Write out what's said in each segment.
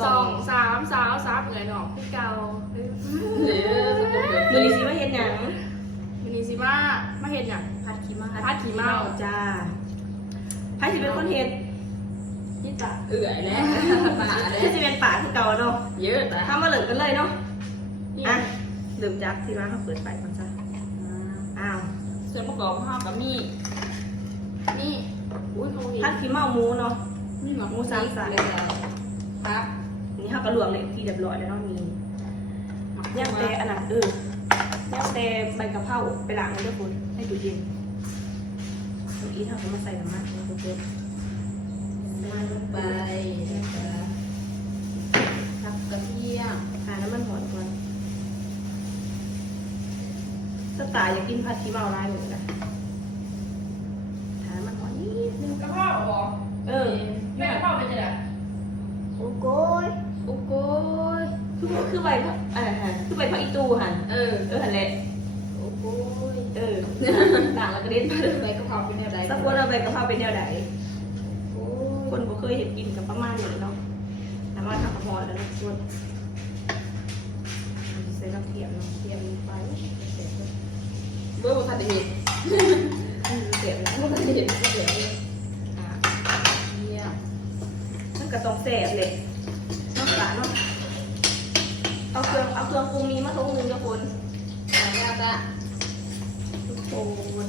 สองสามสาวซับเหนื่อยหนอกพี่เกาเออสกุลเกิดมือนี้สิมาเห็นหยังมินิซิมามาเห็นอย่าง พัดขี้มาพัดขี้เมา จ้าไพ่สิเป็นคนเห็ดพี่ตาเอื่อยแล้วป่าแล้วที่สิเป็นป่าที่เก่าเนาะเยอะแต่ถ้ามาเหลิกกันเลยเนาะอะอะลืมจักที่ร้านเขาเปิดไฟก่อนจ้าอ้าวส่วนประกอบข้าวกับมีนี่อุ้ยเขาดีพัดขี้เมาหมูเนาะมีหมักหมูสามสันเลยครับ นี่เขาก็รวมเลยที่เรียบร้อยแล้วเนาะมีย่างแต่อันนั้นเออย่างแต่ใบกะเพราไปล้างให้ด้วยคุณให้ดูเย็นเมื่อกี้ทำเขามาใส่น้ำมันนะทุกคนมาลงไปนะคะทับกระเทียมหาน้ำมันหอยก่อนสไตล์อยากกินผัดขี้เมาลายเหมือนกันหาน้ำมันหอยนิดนึงกระเพราเหรอเออ แม่กระเพราเป็นยังไง โอ้โกย โอ้โกย คือคือใบผักอะไรฮะคือใบผักอีตูหันเออ เออหันแหละโอ้โกยเออต่างแล้วก็เด็ดมาเลยใบกะเพราเป็นอะไรสักคนเอาใบกะเพราเป็นแนวไหนโอ้คนบ่เคยเห็นกินกับประมาณนี้เนาะแต่ว่าถ้าขมอแล้วนะส่วนใส่น้ำเทียมเนาะเทียมลงไปเสร็จเลยเบอร์บุทันเห็นอืมเสร็จแล้วบุทันเห็นก็เดี๋ยวนี้อะเทียมมันก็ต้องแสบเลยเนอกจากเนาะ เอาเครื่องเอาเครื่องปรุงนี้มาทุกนึงทุกคนเอาแล้วจ้ะทุกคน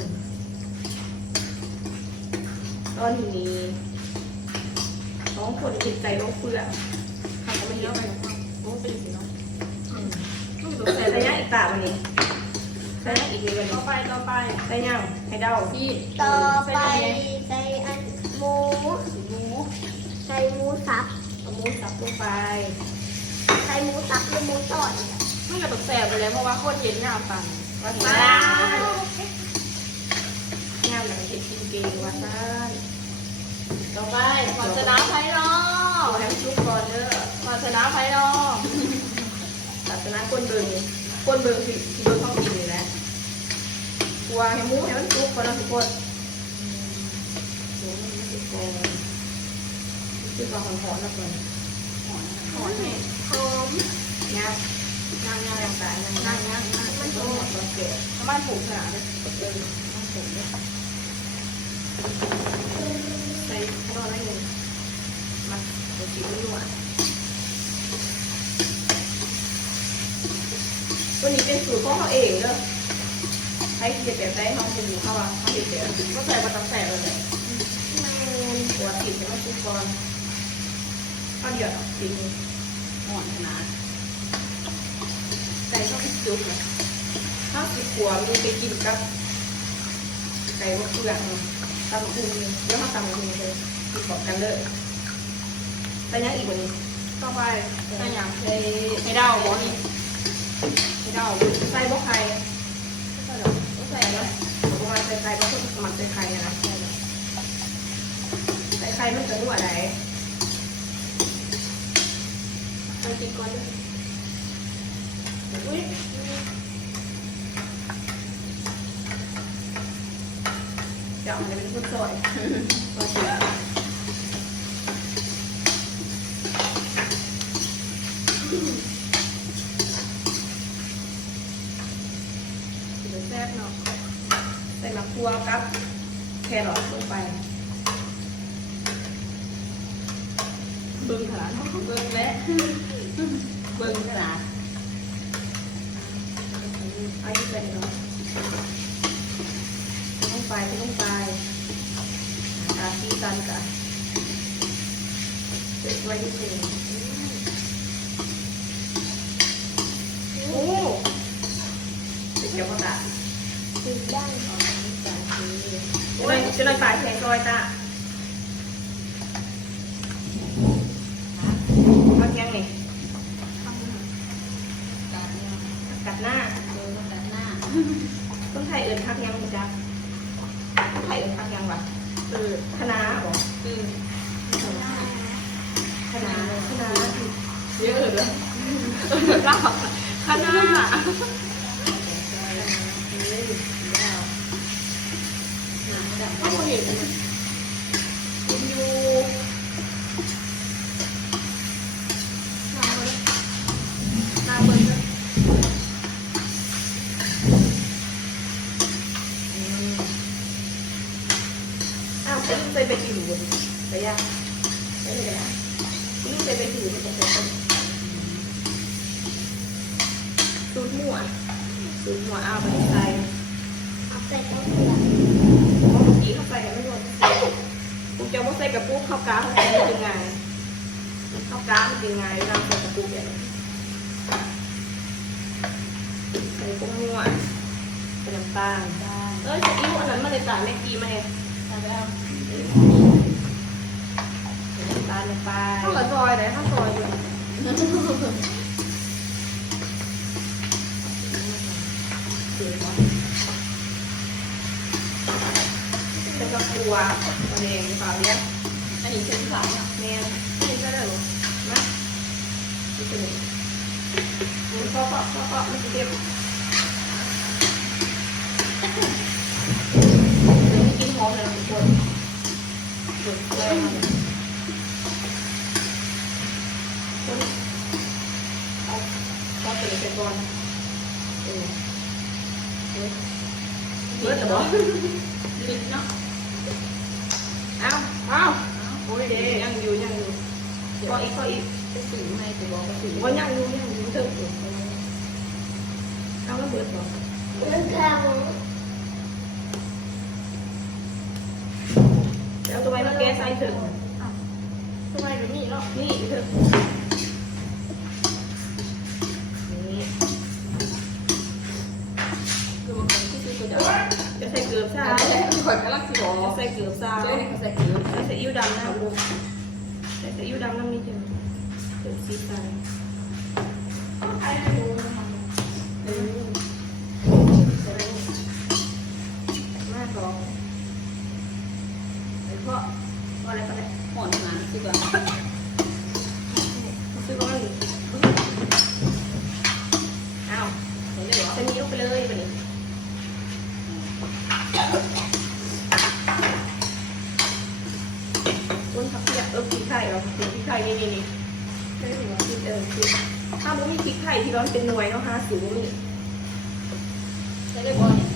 ตอนนี้น้องคนจิตใจลงเปลือกทำก็ไม่เยอะไปโอ้เป็นสิเนาะใส่ใส่ย่างอีกตาวันนี้ใส่ย่างอีกเลยวันต่อนี้ไปต่อไปใส่ย่างให้เดาที่ต่อไปใส่อันหมูหมูใส่หมูสับเอาหมูสับลงไปใส่ หมูสับหรือหมูตอดมันก็ต้องแสบไปเลยเพราะว่าคนเห็นหน้าตันว่าว้าซ่าย่างแบบเห็ดกินเกงว่าซ่าต่อไปขอชนะไพ่นอเอากให้มันชุบก่อนเด้อขอชนะไพ่นอกหลังจากนั้นก้นเบิงก้นเบิงสิสิโดนท้องกินอยู่แล้วกลัวให้หมูให้มันชุบก่อนนะทุกคนเดี๋ยวมันไม่ชุบก่อนชุบก่อนหอมๆแล้วก่อน หอนแม่หอมย่างย่างย่างย่างตายนางนางนางมันต้องหมดตัวเกลือน้ำมันผูกขนาดเลยเออต้องผมด้วยใส่ข้าวอะไรหนึ่งมาเดี๋ยวสีมันหวานตัวนี้เป็นสูตรของเขาเองเด้อให้เก็บแบบได้เขาปรุงเขาว่าเขาเก็บแบบก็ใส่มาตั้งแต่เลยแมนหัวติดจะไม่ชุบก่อน ข้าวเดียวจริงอ่อนขนาดใส่ข้าวพริกจุ๊บนะข้าวสิบหัวมีไปกินกับไก่มะเขือเนาะตำพุงแล้วมาตำพุงเลยติดบอกกันเลยไปยังอีกวันนี้ต่อไปใส่หยังใส่ให้เดาบอนี่ให้เดาวใส่บ่ไข่ใส่หรอใส่ใส่ไรบอกว่าใส่ไข่บางคนสมัครใส่ไข่นะใส่ไข่มันจะรั่วไหน ใส่ ติดก่อนด้วยอุ้ยจะเอาอะไรเป็นคนซอยซอยสิเดี๋ยวแซ่บเนาะใส่มะพร้าวกับแครอทลงไปบิ่งขนาดนั้นเบิ้งและ เบิ้งขนาดเอาที่เป็นเนาะลงไปลงไปตาที่ตันกันเด็กไว้ที่เป็นโอ้เด็กเกี่ยวกับตาสีด้านจะเลยจะเลยปลายแทงรอยตา เยอะเลยเก้าข้างหน้าก็เห็นอยู่นาเบิร์นาเบิร์อ้าวเส้นไปไปกี่หนูไปย่า หัวสูตรหัวเอาไปใส่เอาไปต้มเกลือเพราะเมื่อกี้เข้าไปกันไม่หมดกูจะว่าใส่กระปุกข้าวกาเข้าไปมันเป็นไงข้าวกามันเป็นยังไงเราใส่กระปุกอย่างใส่กุ้งหัวใส่น้ำตาลเอ้ยจะอิ่วอันนั้นมาเลยตาแม่กีมาเลยทำแล้วตาลลงไปข้าวซอยไหนข้าวซอยอยู่ เป็นกระปัวมะเร็งเปล่าเนี้ยอันนี้คือที่หลังอะแม่นี่ก็ได้หรอมาดูสิมันก็ก็ก็ก็มันจะเก็บเดี๋ยวกินหอมเลยทุกคนเปิดเลยคนเอาเอาตัวนี้ไปก่อนเออ เบิดเบิดเหรอลึกเนาะเอาเอาโอ้ยเด้ยังอยู่ยังอยู่ก็อีกก็อีกจะสูงไหมจะบอกว่าสูงว่ายังอยู่ยังอยู่เถอะเอาแล้วเบิดก่อนเรื่องข้าวเอาตัวไปมาแก้ใส่เถอะทำไมแบบนี้เนาะนี่เถอะนี่ คือมันเป็นที่ซื้อตัวเดียว จะใส่เกลือซา ใช่ ขอนกำลังสิบอก ใส่เกลือซาใส่เกลือใส่ซีอิ๊วดำนะลูกใส่ซีอิ๊วดำน้ำนิดเดียวเกลือซีใส่ใครให้ดูนะคะอืมมากลองไอ้พ่ออะไรก็ได้หอนหนาคือแบบ ซื้อก้อนอ้าว เห็นเลยเหรอ จะนิ้วไปเลยแบบนี้ ต้นผักเปียกเออพริกไทยเราพริกไทยนี่นี่นี่ไม่ได้หัวพริกเออพริกถ้าบุ้มีพริกไทยที่ร้อนเป็นหน่วยเนาะฮะสูงนี่ใช่เลยบอลเนี่ย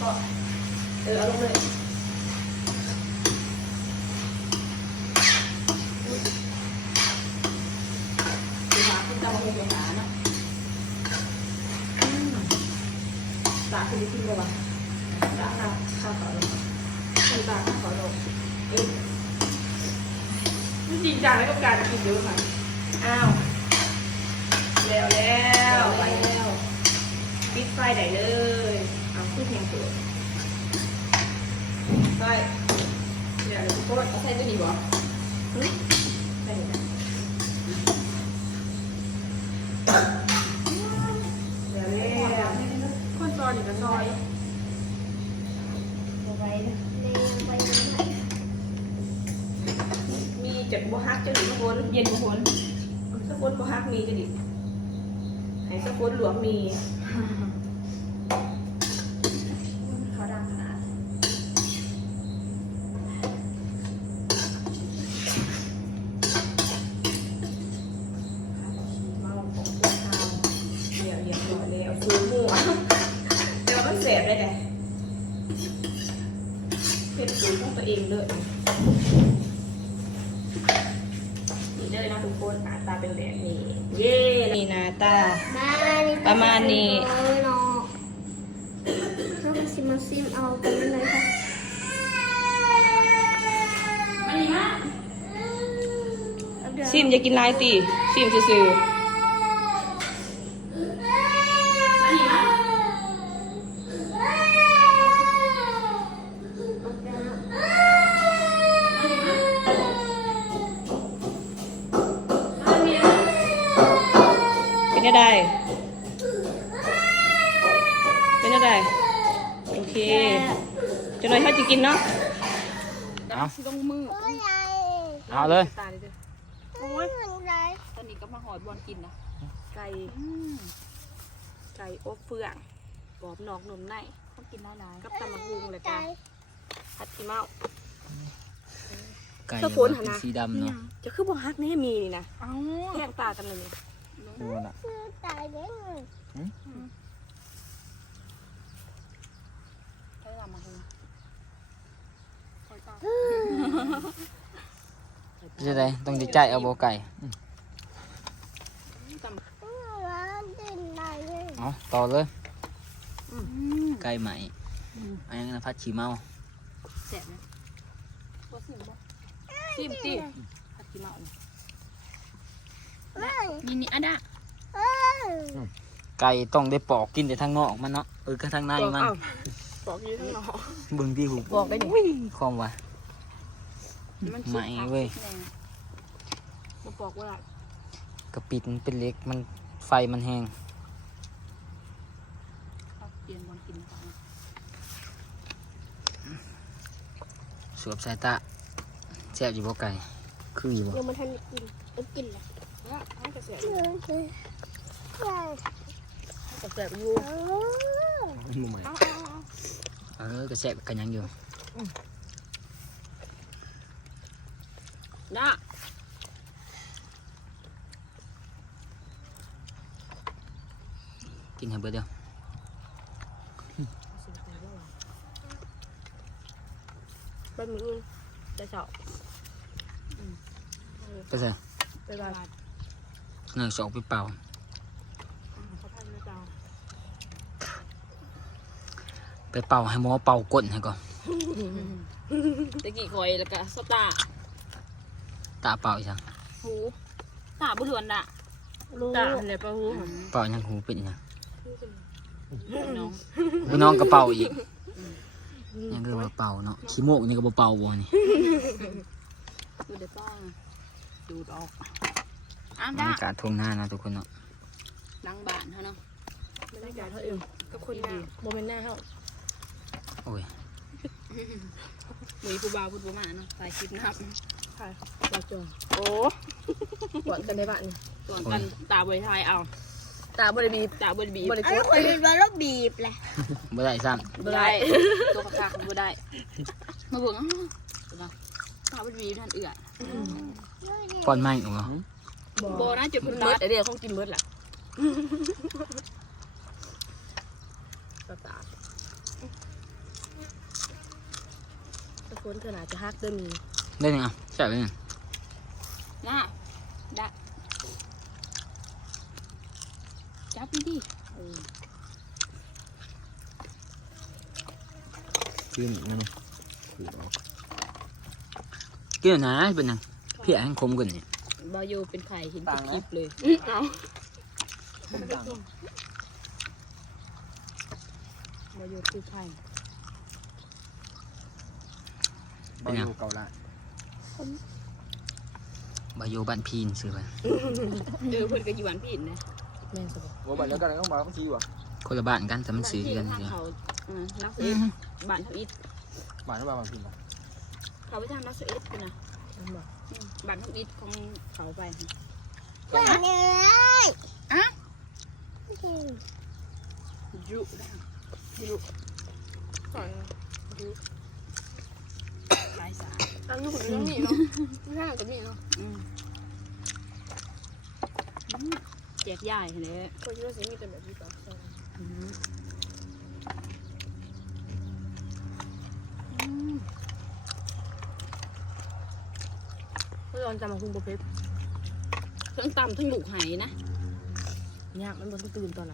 ก็เออเอาลงเลยคือหาคุณจำมาคงหาเนาะตาคือที่บอกว่าตาค่ะข้าวขอลงคือตาข้าวขอลงเออ จริงจังแล้วกับการกินเยอะค่ะอ้าวแล้วแล้วไปแล้วปิดไฟได้เลยเอาขึ้นเพียงตัวไฟเดี๋ยวทุกคนเอาใส่ตัวนี้บ่หึได้เลยนะเดี๋ยวแล้วคนซอยอยู่กับซอยเอาไว้นะ ในไปไหน มี จัดบัวฮักจะหรือข้างบนเย็นกว่าคนสักบนบัวฮักมีจะดิไหนสักบนหลวงมี เขาดังขนาด มาลองของตัวข้าวเดี๋ยวเดี๋ยวรอแล้วซื้อหมูเดี๋ยวมันเสียบได้ไงเผ็ดสูตรของตัวเองเลย นี่เลยนะทุกคนหน้าตาเป็นแบบนี้ เย้นี่หน้าตา มานี่ ประมาณนี้เออเนาะเรามาซิมมาซิมเอากันเลยค่ะมาดีมากเอาเดี๋ยวซิมจะกินลายตีซิมซื่อม ไงโอเคจะหน่อยเขาจะกินเนาะเอาสิลงมือโอ้ยยายเอาเลยตาเลยจ้ะโอ้ยมันไรตอนนี้ก็มาหอดบอลกินนะไก่อืมไก่อบเฟืองกรอบนอกนุ่มในเขากินหลายกับตำมะฮุงเลยใจจ้ะผัดขี้เมาไก่เสื้อฝนหั่นนะเป็นสีดำเนาะจะคือบ่ฮักนี่มีนี่นะๆเอ้าแห้งตาตำเลยนี่ดูน่ะคือตายได้ไงใช้ลามาคุณคอยตา จะได้ต้องดีใจเอาโบไก่อืมเอาต่อเลย ไก่ใหม่อันนี้นะพัดฉีเมาแซ่บนะบ่ซิมบ่ซิมสิผัดขี้เมานี่นี่อันน่ะไก่ต้องได้ปอกกินแต่ทางนอกมันเนาะเออก็ทางในมันบอกอยู่ข้างนอกเบึงที่หูบอกได้ดิความว่า มันไหมเว้ยมาบอกว่ากระปิดมันเป็นเล็กมันไฟมันแห้งเขาเปลี่ยนบอลกินก่อนสวบสายตาแซ่บอยู่บ่ไก่คืออยู่บ่ยังไม่ทันได้กินเอากินเลยว่าให้กระเสียกับแซ่บอยู่มุมไหนเออก็แซ่บกันยังอยู่ นะกินให้เบิดเดียวไปมืออื่นจะเฉาะไปใส่ไปบ้านเนื้อสอกไปเป่าเขาพันไม่เจ้าไปเป่าให้หมอเป่าก้นให้ก่อนตะกี้คอยแล้วก็สตาร์ ตาเป่าอีกจังหูตาบุหรวนอะรู้ตาเนี่ยปลาหูเป่ายังหูเป็นอีหยังน้องพี่น้องก็เป่าอีกยังคือว่าเป่าเนาะขี้โมกนี่ก็บ่เป่าบ่นี่ดูเดี๋ยวต้องดูดออกอ้ามบรได้รยากาศทุ่งนานะทุกคนเนาะล้างบ้านเขาเนาะไม่ได้การเท่าเองกับคนดีโมเมนต์หน้าเขาโอ้ยมือผู้บ่าวพูดประมาณเนาะถ่ายคลิปนะครับ ค่ะปลาจงโอ้หวานกันในบ้านนี่ส่วนกันตาบริทายเอาตาบริบีบตาบริบีบริอันกุนี้ดคนเป็นว่าเราบีบแหละบ่ได้ซ้บ่ได้ตัวกระคักบ่ได้ มาเบิ่งอ้าวเนาะตาบริบีท่านเอื่อยำป้อนไม้โอ้โหโบนะจุดมัพุ่นนเบิตัดดไอเดียคงกินเบิดแหละตาตาตะคนขนาดจะฮักเดินมี ได้ยังอะแซ่บเลยนี่นะได้จับดิเออกินมันขูดออกกินหนาเป็นหยังเพี้ยให้คมกันนี่บาโยเป็นไข่เห็นทุกคลิปเลยเอาบาโยคือไข่เป็นหยังเก่าละ บาโยบ้านพีนซื้อไปเออเพิ่นก็อยู่บ้านพี่อินนะแม่นสบายว่าบัตรแล้วกันต้องมาต้องชี้ว่ะคนละบ้านกันแต่มันซื้อกันทางเดียวเขาเออนักเอ็ดบ้านเขาอิดหมายถึงว่าบางทีนะเขาไปทางนักเอ็ดกันนะมันบอกอืมบ้านเขาอิดของเขาไปว่าเนี่ยอะยุได้ก่อนหลายสาย อันนี้ผมต้องมีเนาะไม่ใช่จะมีเนาะอืมอืมแจกย่ายเลยคนที่ว่าสิมีแต่แบบนี้ปะอืมอืมเพื่อนจำมาคุณโบเพชรทั้งตำทั้งลูกไหายนะยากมันบนตื่นตอนไหน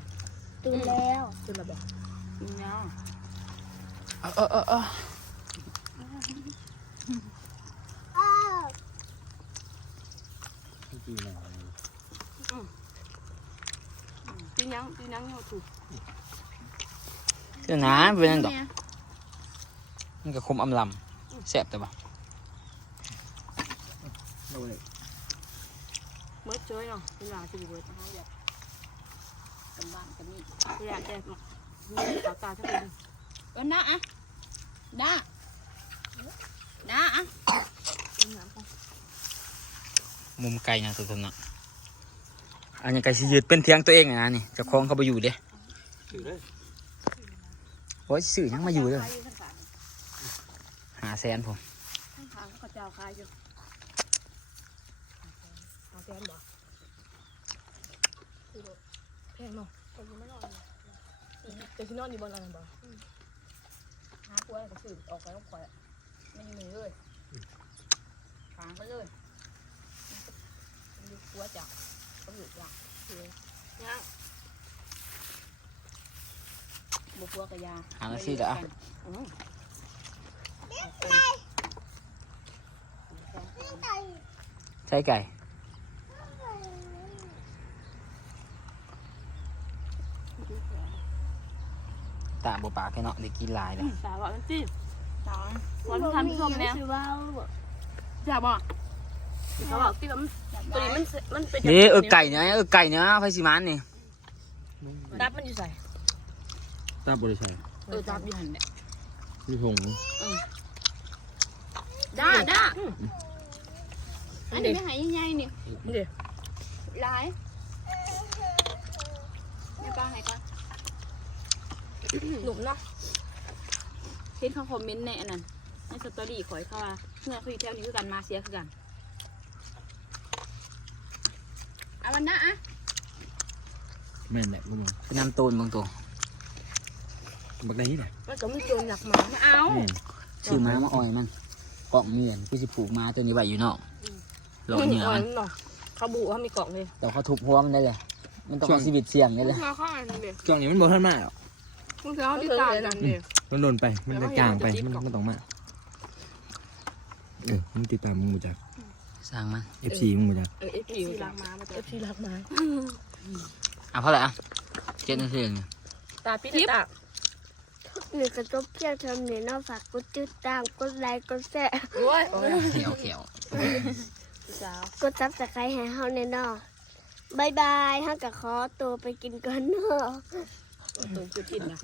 ตื่นแล้วตื่นแล้วบอกเนาะเออเออเออ อ้าวปีหนึ่งตีนังตีนังเนี่ยถูกเจ้าหนาเป็นนั่นดอกมันก็คมอำลำแซ่บแต่ว่าโดนเลยเมื่อเจอเนาะเวลาที่เบิร์ดเขาอยากกำบ้านกันนี่เวลาแกมีตาตาทั้งเป็นเออนะอะด้าด้าอะ มุมไกลนะทุกคนเนาะอันนี้ไก่สิยืดเป็นเทียงตัวเองอะนะนี่เจะคล้าของเขาไปอยู่เด้ถือเลยโอ้ยสื่อยังมาอยู่เลยขายอยู่ข้างหาแสนผมๆข้างๆเขาเจ้าขายอยู่ตาแซนบอกแพงเนาะคนไม่นอนแต่ที่นอนอยู่บนอะไรบอกหาป่วยก็สืบออกไปต้องคอยไม่อยู่เลยางไปเลย ดูกลัวจับก็หยุดจับเนี่ยบุกลัวกับยาหาละสิเด้ออืมใช่ไก่ตาบ่ปากแค่เนาะได้กินหลายเลยสาวมันสิสาววันทำส้มเนี่ยสิว่าอยากบอก เขาบอกที่มันตัวนี้มันมันเป็นนี่เออไก่เนาะเออไก่เนาะไฟสิมันนี่ดับมันอยู่ใส่ตาบริชัยเออดับอยู่หันเนี่ยมีผงด้าด้าอันนี้ไม่หายใหญ่ๆนี่เดี๋ยวลายแม่ป้าให้ก่อนหนุ่มเนาะเห็นเขาคอมเมนต์ในอันนั้นในสตอรี่ขอยเขาว่าเมื่อเขาอยู่แถวนี้คือกันมาเสียคือกันเอาวันนะอะแม่นแหละมึงคือน้ำตูนบางตัวบักได้ที่ไหนมันก็มันโจรหลักหมาไม่เอาแม่นชื่อม้ามาอ้อยมันเกาะเมียนกูสิผูกม้าตัวนี้ไว้อยู่นอกหลอกเหนือมันเนาะเขาบุว่ามีกล่องเลยแต่เขาทุบหัวมันได้เลยมันต้องเอาชีวิตเสี่ยงได้เลยมาข้าวอันเดียวช่วงนี้มันบ่ทันมาหรอกมึงจะเอาที่ตาอันเดียวมันโดนไปมันจะจางไปมันมันต้องมาเออมึงติดตามมึงมาจาก สร้างมัน FC มึงมาจากเอฟซีรักมาเอฟซีรักมาอะเพราะอะไรอะเจ็ดนาทีเองตาพี่ตาหนึ่งกระจบเพียงเทอมหนึ่งนอกฝากกดติดตามกดไลค์กดแชร์โอ้ยเขียวเขียวสาวกดซับสไครต์ให้เฮาแน่นอนบายบายเฮาก็ขอตัวไปกินก่อนเนาะตัวจุดกินนะ